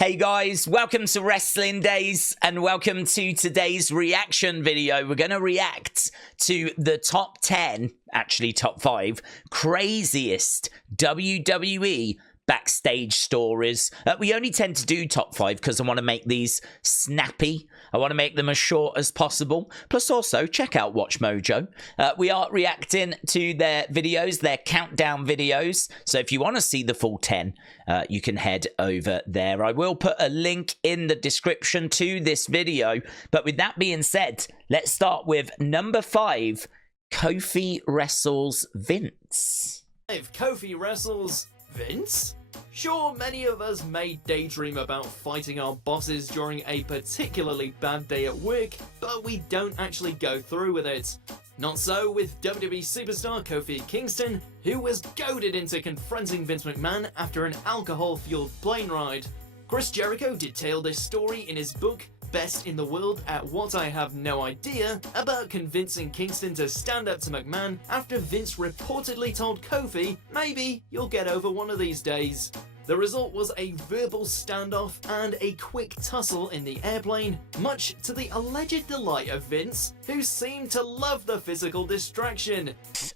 Hey guys, welcome to Wrestling Daze and welcome to today's reaction video. We're going to react to the top 10, actually top 5, craziest WWE Backstage stories. We only tend to do top 5 because I want to make these snappy. I want to make them as short as possible. Plus also, check out Watch Mojo. We are reacting to their videos, their countdown videos. So if you want to see the full 10, you can head over there. I will put a link in the description to this video. But with that being said, let's start with number 5, Kofi wrestles Vince. If Kofi wrestles Vince? Sure, many of us may daydream about fighting our bosses during a particularly bad day at work, but we don't actually go through with it. Not so with WWE superstar Kofi Kingston, who was goaded into confronting Vince McMahon after an alcohol-fueled plane ride. Chris Jericho detailed this story in his book, Best in the World at What I Have No Idea, about convincing Kingston to stand up to McMahon after Vince reportedly told Kofi, maybe you'll get over one of these days. The result was a verbal standoff and a quick tussle in the airplane, much to the alleged delight of Vince, who seemed to love the physical distraction.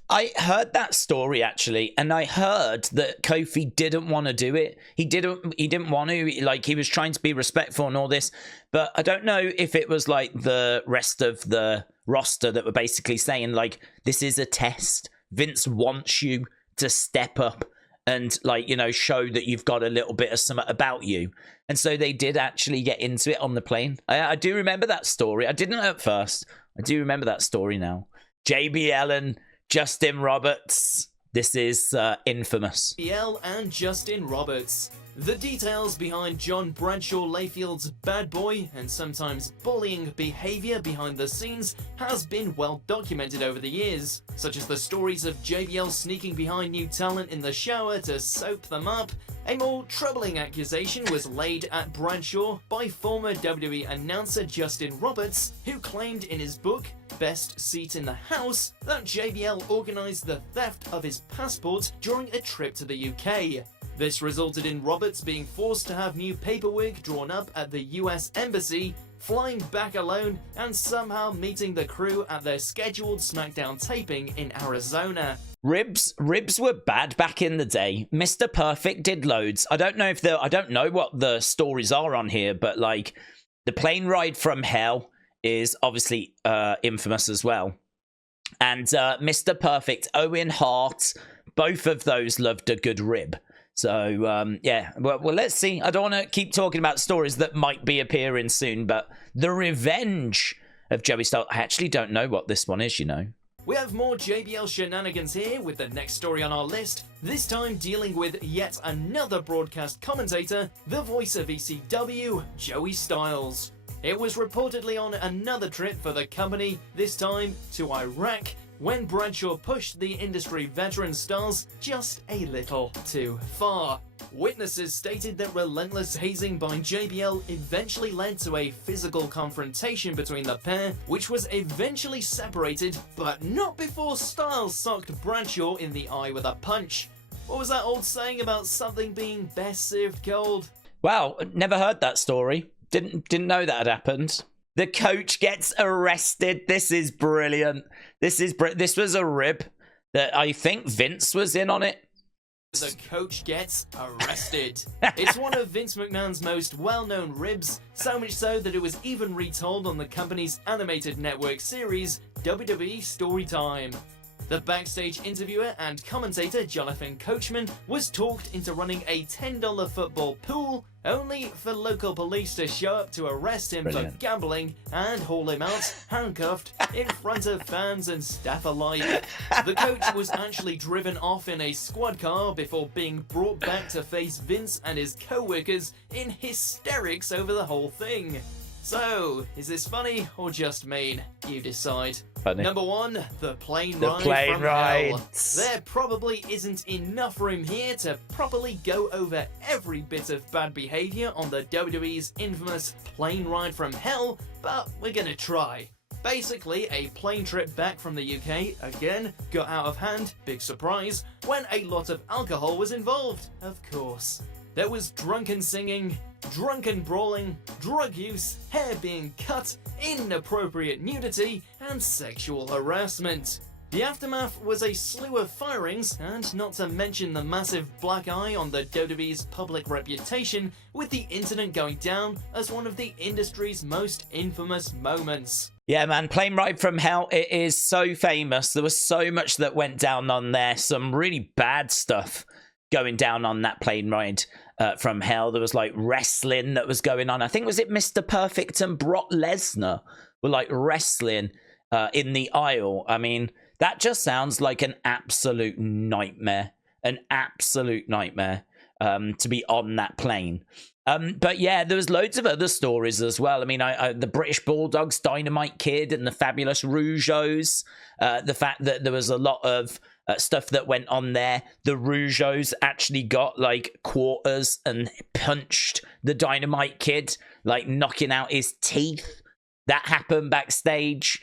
I heard that story actually, and I heard that Kofi didn't want to do it. He didn't want to, like, he was trying to be respectful and all this, but I don't know if it was like the rest of the roster that were basically saying, like, this is a test. Vince wants you to step up and, like, you know, show that you've got a little bit of something about you. And so they did actually get into it on the plane. I do remember that story. I didn't at first. I do remember that story now. JBL and Justin Roberts. This is infamous. JBL and Justin Roberts. The details behind John Bradshaw Layfield's bad boy and sometimes bullying behavior behind the scenes has been well documented over the years, such as the stories of JBL sneaking behind new talent in the shower to soap them up. A more troubling accusation was laid at Bradshaw by former WWE announcer Justin Roberts, who claimed in his book, Best Seat in the House, that JBL organised the theft of his passport during a trip to the UK. This resulted in Roberts being forced to have new paperwork drawn up at the US Embassy, flying back alone, and somehow meeting the crew at their scheduled SmackDown taping in Arizona. Ribs were bad back in the day. Mr. Perfect did loads. I don't know what the stories are on here, but like the plane ride from hell is obviously infamous as well. And Mr. Perfect, Owen Hart, both of those loved a good rib. So, yeah, well, let's see. I don't want to keep talking about stories that might be appearing soon, but the revenge of Joey Styles. I actually don't know what this one is, you know. We have more JBL shenanigans here with the next story on our list, this time dealing with yet another broadcast commentator, the voice of ECW, Joey Styles. It was reportedly on another trip for the company, this time to Iraq, when Bradshaw pushed the industry veteran Styles just a little too far. Witnesses stated that relentless hazing by JBL eventually led to a physical confrontation between the pair, which was eventually separated, but not before Styles socked Bradshaw in the eye with a punch. What was that old saying about something being best served cold? Wow, never heard that story. Didn't know that had happened. The coach gets arrested. This is brilliant. This was a rib that I think Vince was in on it. The coach gets arrested. It's one of Vince McMahon's most well-known ribs, so much so that it was even retold on the company's animated network series, WWE Storytime. The backstage interviewer and commentator Jonathan Coachman was talked into running a $10 football pool, only for local police to show up to arrest him for gambling and haul him out, handcuffed, in front of fans and staff alike. The coach was actually driven off in a squad car before being brought back to face Vince and his co-workers in hysterics over the whole thing. So, is this funny or just mean? You decide. Funny. Number 1, the plane The ride plane from ride. hell. There probably isn't enough room here to properly go over every bit of bad behavior on the WWE's infamous plane ride from hell, but we're gonna try. Basically, a plane trip back from the UK, again, got out of hand, big surprise, when a lot of alcohol was involved, of course. There was drunken singing, drunken brawling, drug use, hair being cut, inappropriate nudity, and sexual harassment. The aftermath was a slew of firings, and not to mention the massive black eye on the WWE's public reputation, with the incident going down as one of the industry's most infamous moments. Yeah, man, Plane Ride from Hell, it is so famous. There was so much that went down on there. Some really bad stuff going down on that plane ride from Hell. There was like wrestling that was going on. I think, was it Mr. Perfect and Brock Lesnar were like wrestling in the aisle? I mean, that just sounds like an absolute nightmare. An absolute nightmare to be on that plane. But yeah, there was loads of other stories as well. I mean, the British Bulldogs, Dynamite Kid, and the Fabulous Rougeaus. The fact that there was a lot of stuff that went on there. The Rougeaus actually got like quarters and punched the Dynamite Kid, like knocking out his teeth. That happened backstage.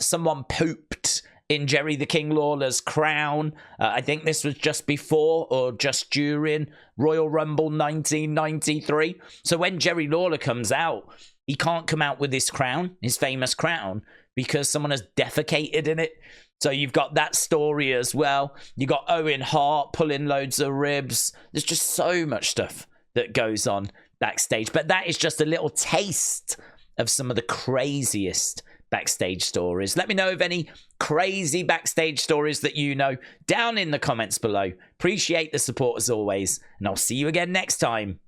Someone pooped in Jerry the King Lawler's crown. I think this was just before or just during Royal Rumble 1993. So when Jerry Lawler comes out, he can't come out with his crown, his famous crown, because someone has defecated in it. So you've got that story as well. You got Owen Hart pulling loads of ribs. There's just so much stuff that goes on backstage. But that is just a little taste of some of the craziest backstage stories. Let me know of any crazy backstage stories that you know down in the comments below. Appreciate the support as always, and I'll see you again next time.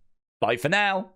Bye for now.